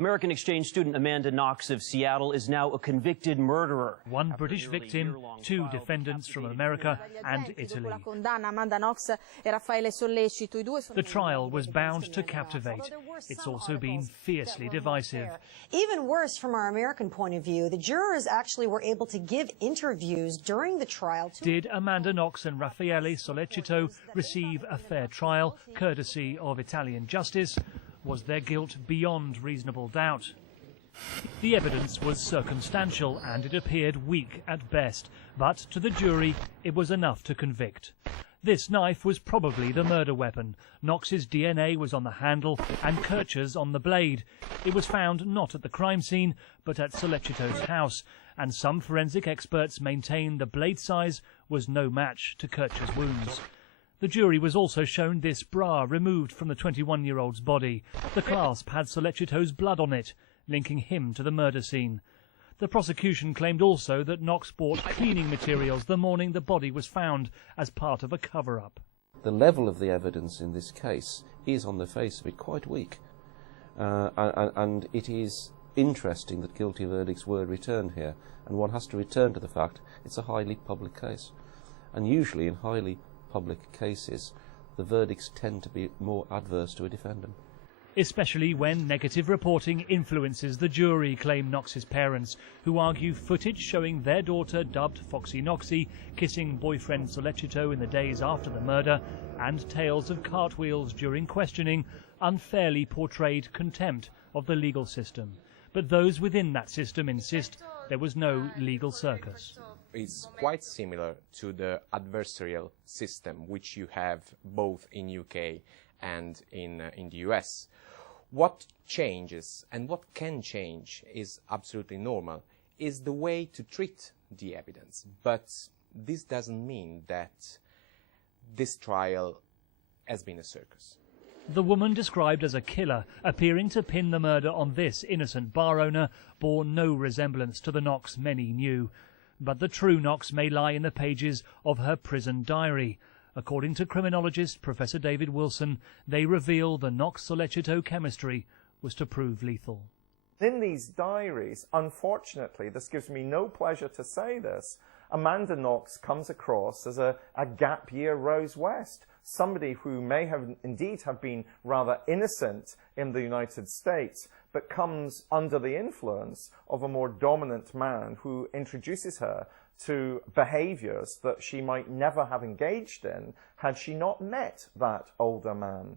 American exchange student Amanda Knox of Seattle is now a convicted murderer. One British victim, two defendants from America and Italy. The trial was bound to captivate. It's also been fiercely divisive. Even worse, from our American point of view, the jurors actually were able to give interviews during the trial. Did Amanda Knox and Raffaele Sollecito receive a fair trial, courtesy of Italian justice? Was their guilt beyond reasonable doubt? The evidence was circumstantial and it appeared weak at best, but to the jury it was enough to convict. This knife was probably the murder weapon. Knox's DNA was on the handle and Kircher's on the blade. It was found not at the crime scene, but at Sollecito's house, and some forensic experts maintain the blade size was no match to Kircher's wounds. The jury was also shown this bra removed from the 21-year-old's body. The clasp had Sollecito's blood on it, linking him to the murder scene. The prosecution claimed also that Knox bought cleaning materials the morning the body was found as part of a cover-up. The level of the evidence in this case is, on the face of it, quite weak. And it is interesting that guilty verdicts were returned here. And one has to return to the fact it's a highly public case. And usually in highly public cases, the verdicts tend to be more adverse to a defendant. Especially when negative reporting influences the jury, claim Knox's parents, who argue footage showing their daughter, dubbed Foxy Knoxy, kissing boyfriend Sollecito in the days after the murder, and tales of cartwheels during questioning, unfairly portrayed contempt of the legal system. But those within that system insist there was no legal circus. It's quite similar to the adversarial system which you have both in UK and in the US. What changes and what can change is absolutely normal, is the way to treat the evidence. But this doesn't mean that this trial has been a circus. The woman described as a killer, appearing to pin the murder on this innocent bar owner, bore no resemblance to the Knox many knew. But the true Knox may lie in the pages of her prison diary. According to criminologist Professor David Wilson, they reveal the Knox-Sollecito chemistry was to prove lethal. In these diaries, unfortunately, this gives me no pleasure to say this, Amanda Knox comes across as a gap year Rose West, somebody who may have indeed have been rather innocent in the United States, but comes under the influence of a more dominant man who introduces her to behaviours that she might never have engaged in had she not met that older man.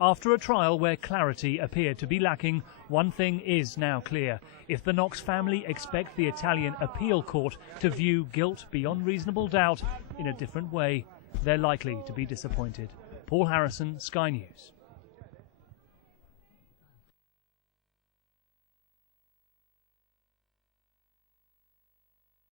After a trial where clarity appeared to be lacking, one thing is now clear. If the Knox family expect the Italian appeal court to view guilt beyond reasonable doubt in a different way, they're likely to be disappointed. Paul Harrison, Sky News.